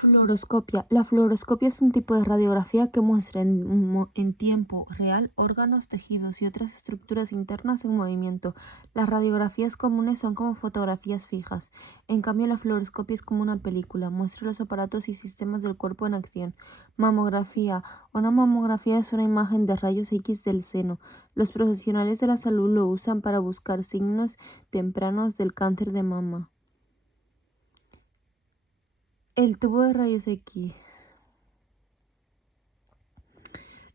Fluoroscopia. La fluoroscopia es un tipo de radiografía que muestra en tiempo real órganos, tejidos y otras estructuras internas en movimiento. Las radiografías comunes son como fotografías fijas. En cambio, la fluoroscopia es como una película. Muestra los aparatos y sistemas del cuerpo en acción. Mamografía. Una mamografía es una imagen de rayos X del seno. Los profesionales de la salud lo usan para buscar signos tempranos del cáncer de mama. El tubo de rayos X.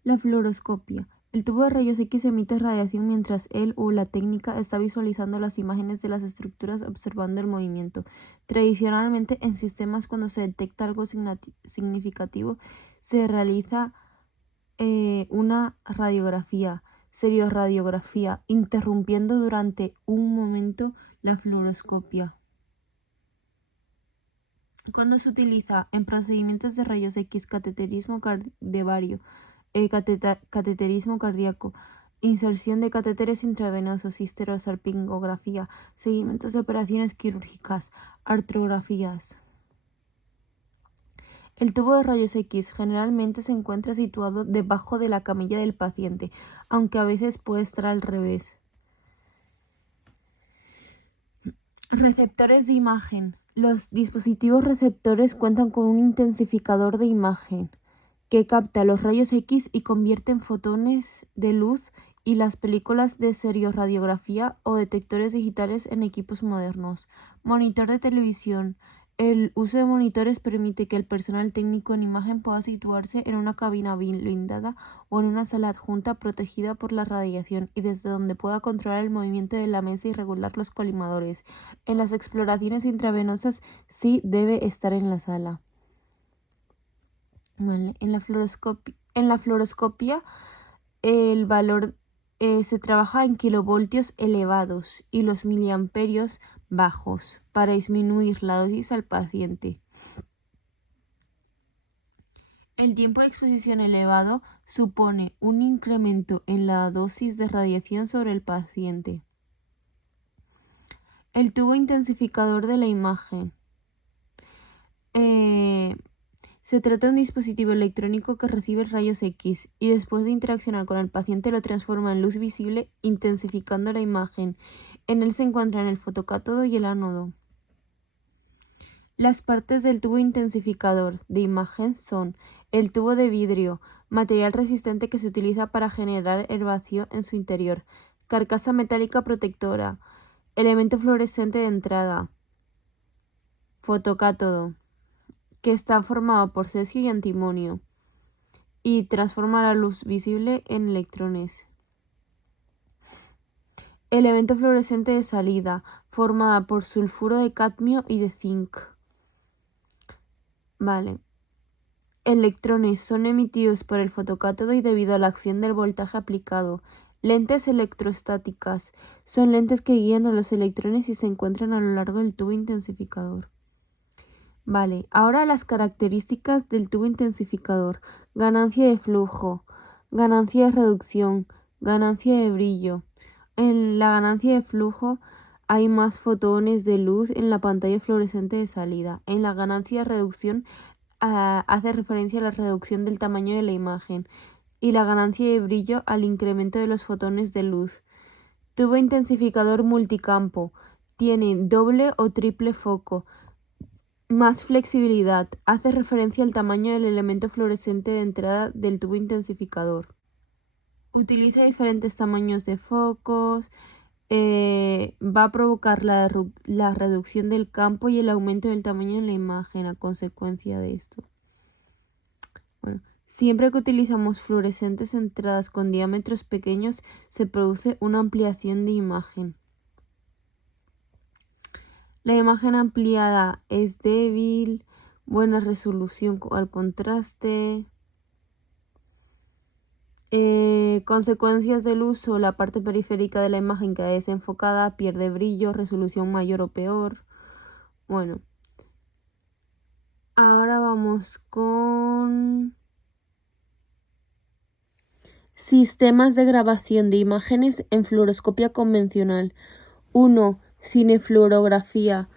La fluoroscopia. El tubo de rayos X emite radiación mientras él o la técnica está visualizando las imágenes de las estructuras observando el movimiento. Tradicionalmente, en sistemas cuando se detecta algo significativo, se realiza una radiografía, serioradiografía, interrumpiendo durante un momento la fluoroscopia. Cuando se utiliza en procedimientos de rayos X, cateterismo cardiario, cateterismo cardíaco, inserción de catéteres intravenosos, histerosalpingografía, seguimientos de operaciones quirúrgicas, artrografías. El tubo de rayos X generalmente se encuentra situado debajo de la camilla del paciente, aunque a veces puede estar al revés. Receptores de imagen. Los dispositivos receptores cuentan con un intensificador de imagen que capta los rayos X y convierte en fotones de luz y las películas de serioradiografía o detectores digitales en equipos modernos. Monitor de televisión. El uso de monitores permite que el personal técnico en imagen pueda situarse en una cabina blindada o en una sala adjunta protegida por la radiación y desde donde pueda controlar el movimiento de la mesa y regular los colimadores. En las exploraciones intravenosas sí debe estar en la sala. Vale. En la fluoroscopia el valor se trabaja en kilovoltios elevados y los miliamperios bajos para disminuir la dosis al paciente. El tiempo de exposición elevado supone un incremento en la dosis de radiación sobre el paciente. El tubo intensificador de la imagen. Se trata de un dispositivo electrónico que recibe rayos X y después de interaccionar con el paciente lo transforma en luz visible, intensificando la imagen. En él se encuentran el fotocátodo y el ánodo. Las partes del tubo intensificador de imagen son el tubo de vidrio, material resistente que se utiliza para generar el vacío en su interior, carcasa metálica protectora, elemento fluorescente de entrada, fotocátodo, que está formado por cesio y antimonio, y transforma la luz visible en electrones. Elemento fluorescente de salida, formada por sulfuro de cadmio y de zinc. Vale. Electrones son emitidos por el fotocátodo y debido a la acción del voltaje aplicado. Lentes electrostáticas. Son lentes que guían a los electrones y se encuentran a lo largo del tubo intensificador. Vale, ahora las características del tubo intensificador. Ganancia de flujo, ganancia de reducción, ganancia de brillo. En la ganancia de flujo hay más fotones de luz en la pantalla fluorescente de salida. En la ganancia de reducción hace referencia a la reducción del tamaño de la imagen. Y la ganancia de brillo al incremento de los fotones de luz. Tubo intensificador multicampo. Tiene doble o triple foco. Más flexibilidad. Hace referencia al tamaño del elemento fluorescente de entrada del tubo intensificador. Utiliza diferentes tamaños de focos. Va a provocar la reducción del campo y el aumento del tamaño de la imagen a consecuencia de esto. Bueno, siempre que utilizamos fluorescentes entradas con diámetros pequeños, se produce una ampliación de imagen. La imagen ampliada es débil, buena resolución al contraste. Consecuencias del uso: la parte periférica de la imagen queda desenfocada, pierde brillo, resolución mayor o peor. Bueno, ahora vamos con sistemas de grabación de imágenes en fluoroscopia convencional. 1. Cinefluorografía.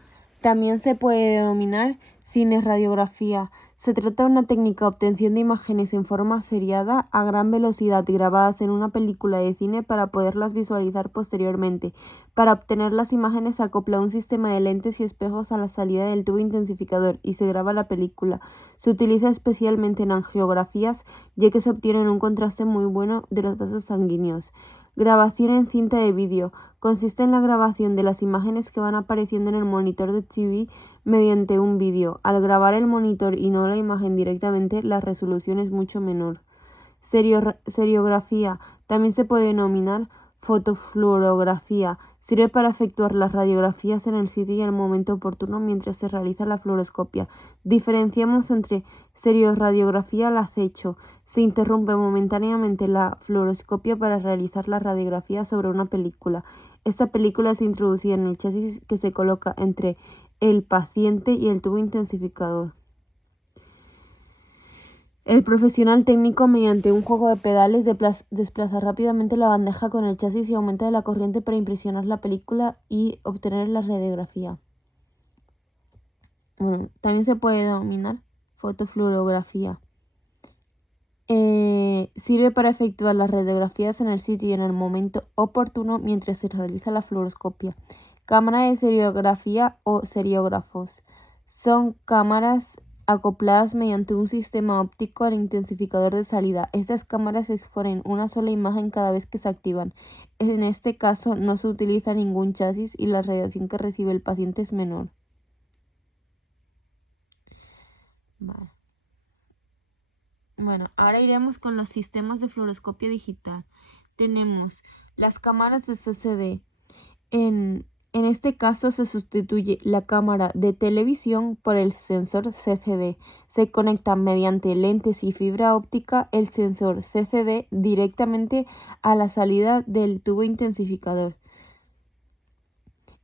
También se puede denominar Cineradiografía. Se trata de una técnica de obtención de imágenes en forma seriada a gran velocidad grabadas en una película de cine para poderlas visualizar posteriormente. Para obtener las imágenes se acopla un sistema de lentes y espejos a la salida del tubo intensificador y se graba la película. Se utiliza especialmente en angiografías, ya que se obtiene un contraste muy bueno de los vasos sanguíneos. Grabación en cinta de vídeo. Consiste en la grabación de las imágenes que van apareciendo en el monitor de TV mediante un vídeo. Al grabar el monitor y no la imagen directamente, la resolución es mucho menor. Seriografía. También se puede denominar fotofluorografía. Sirve para efectuar las radiografías en el sitio y en el momento oportuno mientras se realiza la fluoroscopia. Diferenciamos entre serioradiografía al acecho. Se interrumpe momentáneamente la fluoroscopia para realizar la radiografía sobre una película. Esta película es introducida en el chasis que se coloca entre el paciente y el tubo intensificador. El profesional técnico, mediante un juego de pedales, desplaza rápidamente la bandeja con el chasis y aumenta la corriente para impresionar la película y obtener la radiografía. Bueno, también se puede denominar fotofluorografía. Sirve para efectuar las radiografías en el sitio y en el momento oportuno mientras se realiza la fluoroscopia. Cámara de seriografía o seriógrafos. Son cámaras acopladas mediante un sistema óptico al intensificador de salida. Estas cámaras exponen una sola imagen cada vez que se activan. En este caso no se utiliza ningún chasis y la radiación que recibe el paciente es menor. Vale. Bueno, ahora iremos con los sistemas de fluoroscopia digital. Tenemos las cámaras de CCD. En este caso se sustituye la cámara de televisión por el sensor CCD. Se conecta mediante lentes y fibra óptica el sensor CCD directamente a la salida del tubo intensificador.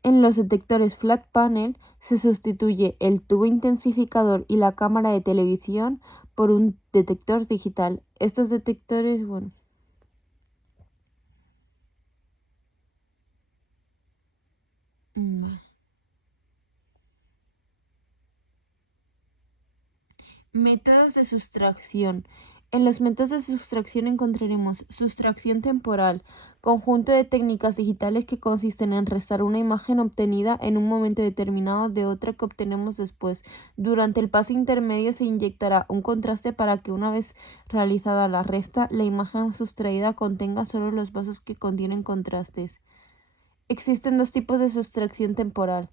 En los detectores flat panel se sustituye el tubo intensificador y la cámara de televisión por un detector digital. Estos detectores, bueno, métodos de sustracción. En los métodos de sustracción encontraremos sustracción temporal, conjunto de técnicas digitales que consisten en restar una imagen obtenida en un momento determinado de otra que obtenemos después. Durante el paso intermedio se inyectará un contraste para que una vez realizada la resta, la imagen sustraída contenga solo los vasos que contienen contrastes. Existen dos tipos de sustracción temporal: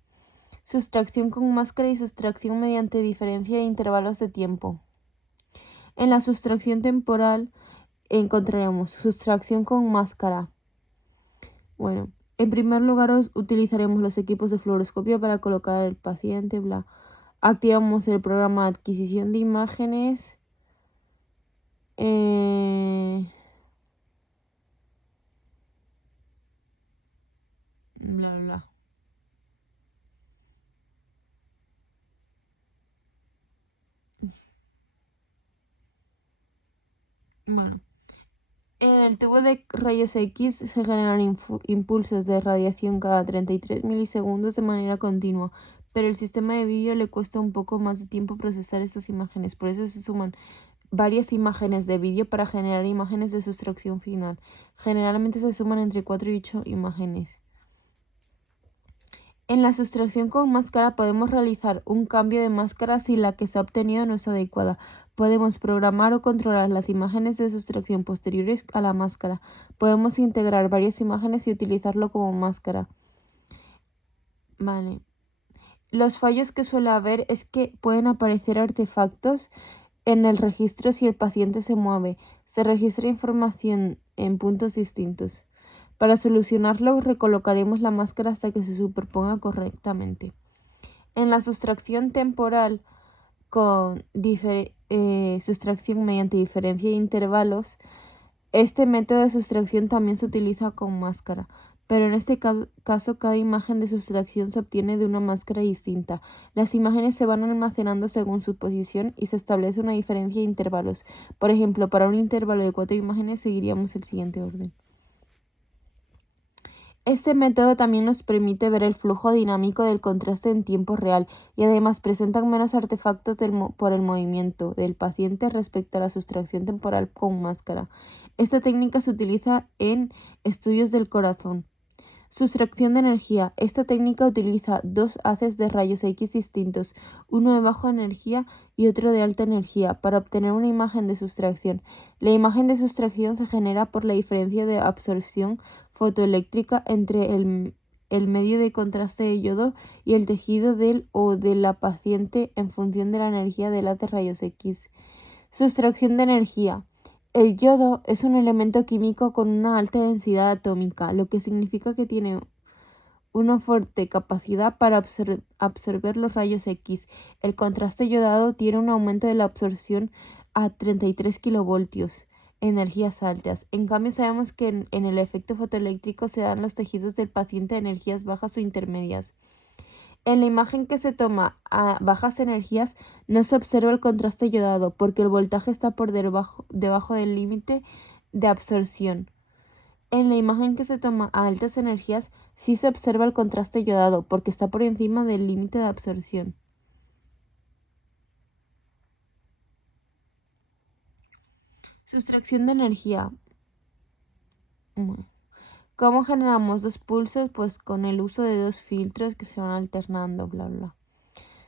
sustracción con máscara y sustracción mediante diferencia de intervalos de tiempo. En la sustracción temporal encontraremos sustracción con máscara. Bueno, en primer lugar utilizaremos los equipos de fluoroscopia para colocar al paciente, bla. Activamos el programa de adquisición de imágenes. Bla, bla. Bueno. En el tubo de rayos X se generan impulsos de radiación cada 33 milisegundos de manera continua, pero el sistema de vídeo le cuesta un poco más de tiempo procesar estas imágenes, por eso se suman varias imágenes de vídeo para generar imágenes de sustracción final. Generalmente se suman entre 4 y 8 imágenes. En la sustracción con máscara podemos realizar un cambio de máscara si la que se ha obtenido no es adecuada. Podemos programar o controlar las imágenes de sustracción posteriores a la máscara. Podemos integrar varias imágenes y utilizarlo como máscara. Vale. Los fallos que suele haber es que pueden aparecer artefactos en el registro si el paciente se mueve. Se registra información en puntos distintos. Para solucionarlo, recolocaremos la máscara hasta que se superponga correctamente. En la sustracción temporal con sustracción mediante diferencia de intervalos, este método de sustracción también se utiliza con máscara, pero en este caso cada imagen de sustracción se obtiene de una máscara distinta. Las imágenes se van almacenando según su posición y se establece una diferencia de intervalos. Por ejemplo, para un intervalo de 4 imágenes seguiríamos el siguiente orden. Este método también nos permite ver el flujo dinámico del contraste en tiempo real y además presentan menos artefactos por el movimiento del paciente respecto a la sustracción temporal con máscara. Esta técnica se utiliza en estudios del corazón. Sustracción de energía. Esta técnica utiliza dos haces de rayos X distintos, uno de baja energía y otro de alta energía, para obtener una imagen de sustracción. La imagen de sustracción se genera por la diferencia de absorción fotoeléctrica entre el medio de contraste de yodo y el tejido del o de la paciente en función de la energía del haz de rayos X. Sustracción de energía. El yodo es un elemento químico con una alta densidad atómica, lo que significa que tiene una fuerte capacidad para absorber los rayos X. El contraste yodado tiene un aumento de la absorción a 33 kilovoltios, energías altas. En cambio, sabemos que en el efecto fotoeléctrico se dan los tejidos del paciente a energías bajas o intermedias. En la imagen que se toma a bajas energías no se observa el contraste yodado porque el voltaje está por debajo del límite de absorción. En la imagen que se toma a altas energías sí se observa el contraste yodado porque está por encima del límite de absorción. Sustracción de energía. ¿Cómo generamos dos pulsos? Pues con el uso de dos filtros que se van alternando, bla, bla.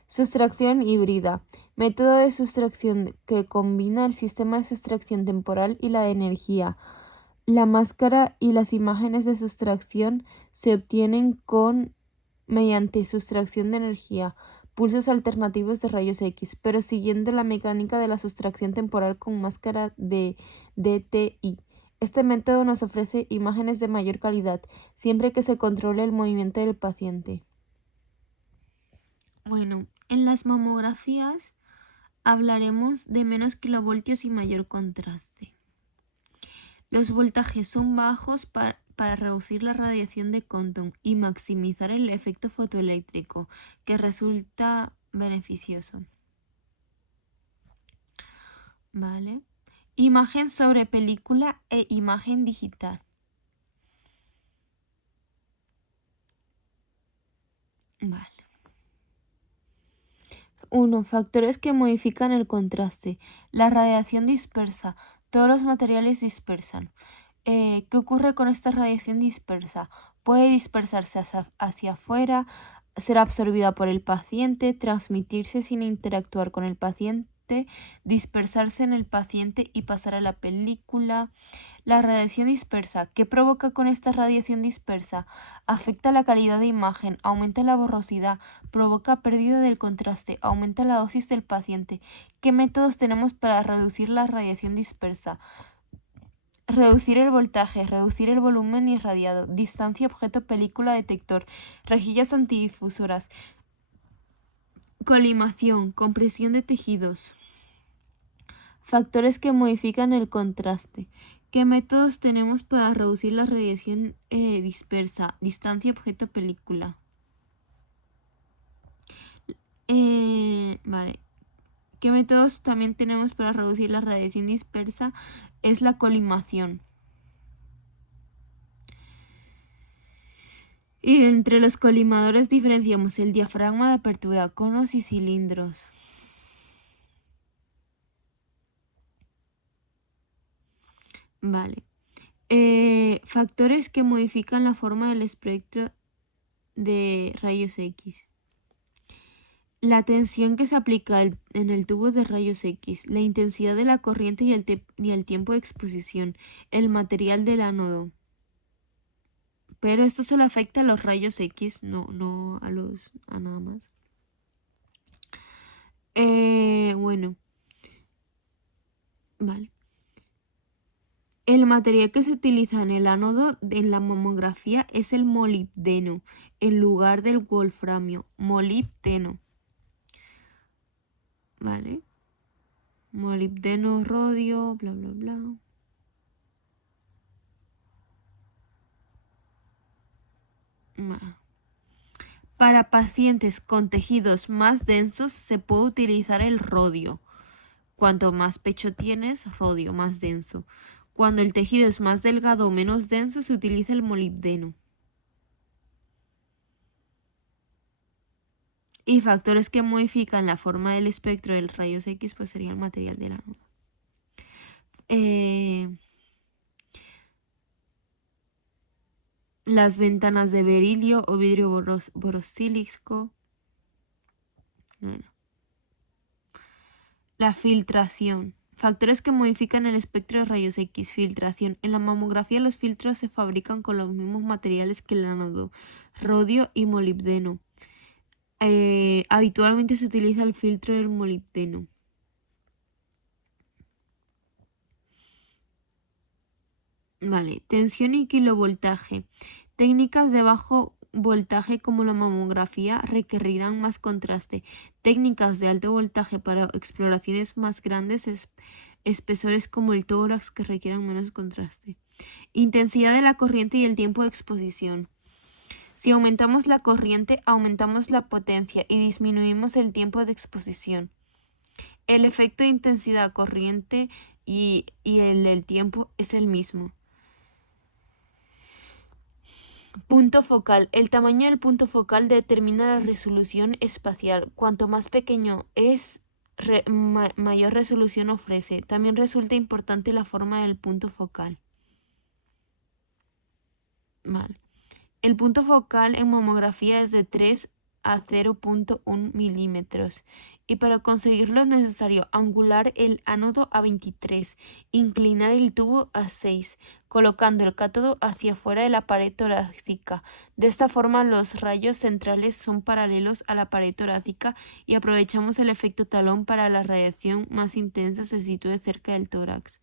Sustracción híbrida. Método de sustracción que combina el sistema de sustracción temporal y la de energía. La máscara y las imágenes de sustracción se obtienen mediante sustracción de energía, pulsos alternativos de rayos X, pero siguiendo la mecánica de la sustracción temporal con máscara de DTI. Este método nos ofrece imágenes de mayor calidad, siempre que se controle el movimiento del paciente. Bueno, en las mamografías hablaremos de menos kilovoltios y mayor contraste. Los voltajes son bajos para reducir la radiación de Compton y maximizar el efecto fotoeléctrico, que resulta beneficioso. Vale. Imagen sobre película e imagen digital. Vale. 1. Factores que modifican el contraste. La radiación dispersa. Todos los materiales dispersan. ¿Qué ocurre con esta radiación dispersa? Puede dispersarse hacia afuera, ser absorbida por el paciente, transmitirse sin interactuar con el paciente, dispersarse en el paciente y pasar a la película. La radiación dispersa. ¿Qué provoca con esta radiación dispersa? Afecta la calidad de imagen, aumenta la borrosidad, provoca pérdida del contraste, aumenta la dosis del paciente. ¿Qué métodos tenemos para reducir la radiación dispersa? Reducir el voltaje, reducir el volumen irradiado, distancia objeto película detector, rejillas antidifusoras, colimación, compresión de tejidos. Factores que modifican el contraste. ¿Qué métodos tenemos para reducir la radiación dispersa? Distancia objeto película. Vale. ¿Qué métodos también tenemos para reducir la radiación dispersa? Es la colimación. Y entre los colimadores diferenciamos el diafragma de apertura, conos y cilindros. Vale. Factores que modifican la forma del espectro de rayos X. La tensión que se aplica en el tubo de rayos X, la intensidad de la corriente y el tiempo de exposición, el material del ánodo. Pero esto solo afecta a los rayos X, no a nada más. Bueno. Vale. El material que se utiliza en el ánodo en la mamografía es el molibdeno, en lugar del wolframio. Molibdeno. ¿Vale? Molibdeno, rodio, bla, bla, bla. Para pacientes con tejidos más densos se puede utilizar el rodio. Cuanto más pecho tienes, rodio, más denso. Cuando el tejido es más delgado o menos denso, se utiliza el molibdeno. Y factores que modifican la forma del espectro de los rayos X pues sería el material del ánodo. Las ventanas de berilio o vidrio borosílico. Bueno. La filtración. Factores que modifican el espectro de rayos X. Filtración. En la mamografía los filtros se fabrican con los mismos materiales que el ánodo, rodio y molibdeno. Habitualmente se utiliza el filtro del molibdeno. Vale, tensión y kilovoltaje. Técnicas de bajo voltaje como la mamografía requerirán más contraste. Técnicas de alto voltaje para exploraciones más grandes, espesores como el tórax que requieran menos contraste. Intensidad de la corriente y el tiempo de exposición. Si aumentamos la corriente, aumentamos la potencia y disminuimos el tiempo de exposición. El efecto de intensidad corriente y el tiempo es el mismo. Punto focal. El tamaño del punto focal determina la resolución espacial. Cuanto más pequeño es, mayor resolución ofrece. También resulta importante la forma del punto focal. Vale. El punto focal en mamografía es de 3 a 0.1 milímetros. Y para conseguirlo es necesario angular el ánodo a 23, inclinar el tubo a 6, colocando el cátodo hacia afuera de la pared torácica. De esta forma los rayos centrales son paralelos a la pared torácica y aprovechamos el efecto talón para la radiación más intensa se sitúe cerca del tórax.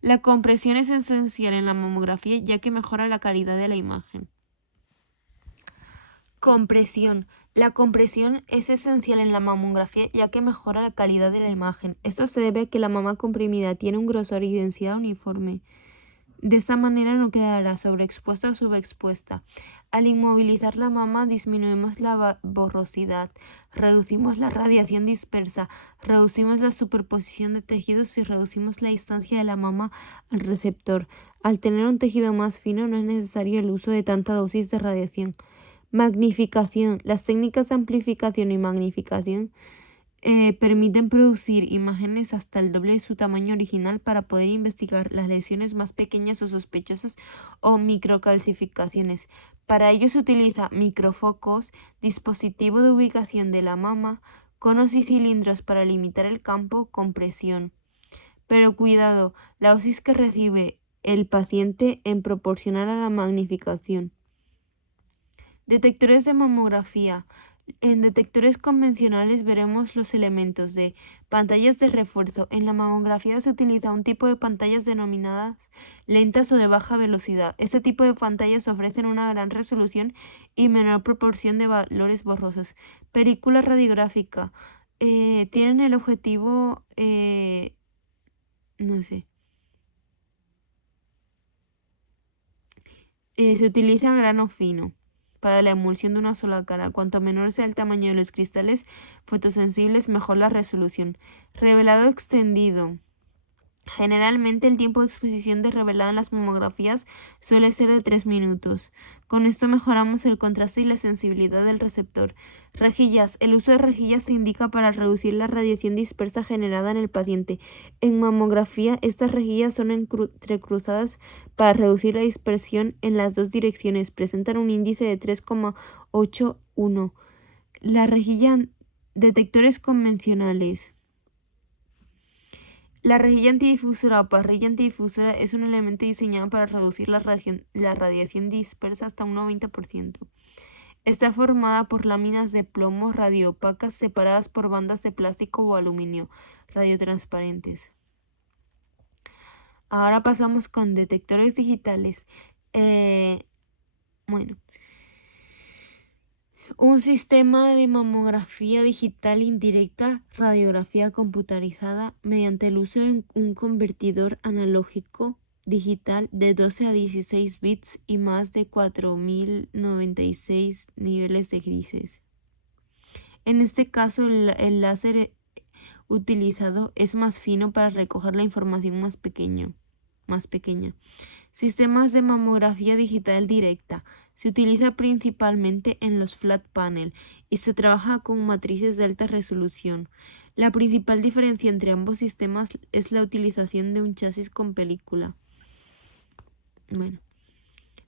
La compresión es esencial en la mamografía ya que mejora la calidad de la imagen. Compresión. La compresión es esencial en la mamografía ya que mejora la calidad de la imagen. Esto se debe a que la mama comprimida tiene un grosor y densidad uniforme. De esta manera no quedará sobreexpuesta o subexpuesta. Al inmovilizar la mama disminuimos la borrosidad, reducimos la radiación dispersa, reducimos la superposición de tejidos y reducimos la distancia de la mama al receptor. Al tener un tejido más fino no es necesario el uso de tanta dosis de radiación. Magnificación. Las técnicas de amplificación y magnificación permiten producir imágenes hasta el doble de su tamaño original para poder investigar las lesiones más pequeñas o sospechosas o microcalcificaciones. Para ello se utiliza microfocos, dispositivo de ubicación de la mama, conos y cilindros para limitar el campo, compresión. Pero cuidado, la dosis que recibe el paciente en proporcional a la magnificación. Detectores de mamografía. En detectores convencionales veremos los elementos de pantallas de refuerzo. En la mamografía se utiliza un tipo de pantallas denominadas lentas o de baja velocidad. Este tipo de pantallas ofrecen una gran resolución y menor proporción de valores borrosos. Película radiográfica. Tienen el objetivo, se utiliza grano fino para la emulsión de una sola cara. Cuanto menor sea el tamaño de los cristales fotosensibles, mejor la resolución. Revelado extendido. Generalmente el tiempo de exposición de revelado en las mamografías suele ser de 3 minutos. Con esto mejoramos el contraste y la sensibilidad del receptor. Rejillas. El uso de rejillas se indica para reducir la radiación dispersa generada en el paciente. En mamografía, estas rejillas son entrecruzadas para reducir la dispersión en las dos direcciones. Presentan un índice de 3,81. La rejilla detectores convencionales. La rejilla antidifusora o parrilla antidifusora es un elemento diseñado para reducir la radiación dispersa hasta un 90%. Está formada por láminas de plomo radioopacas separadas por bandas de plástico o aluminio radiotransparentes. Ahora pasamos con detectores digitales. Un sistema de mamografía digital indirecta, radiografía computarizada, mediante el uso de un convertidor analógico digital de 12 a 16 bits y más de 4096 niveles de grises. En este caso, el láser utilizado es más fino para recoger la información más pequeña. Sistemas de mamografía digital directa. Se utiliza principalmente en los flat panel y se trabaja con matrices de alta resolución. La principal diferencia entre ambos sistemas es la utilización de un chasis con película. Bueno.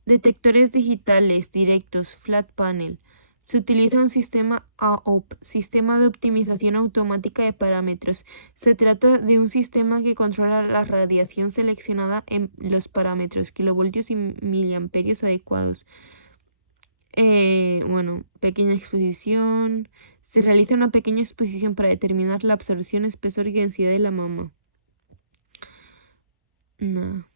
Detectores digitales directos flat panel. Se utiliza un sistema AOP, sistema de optimización automática de parámetros. Se trata de un sistema que controla la radiación seleccionada en los parámetros kilovoltios y miliamperios adecuados. Pequeña exposición. Se realiza una pequeña exposición para determinar la absorción, espesor y densidad de la mama. Nada.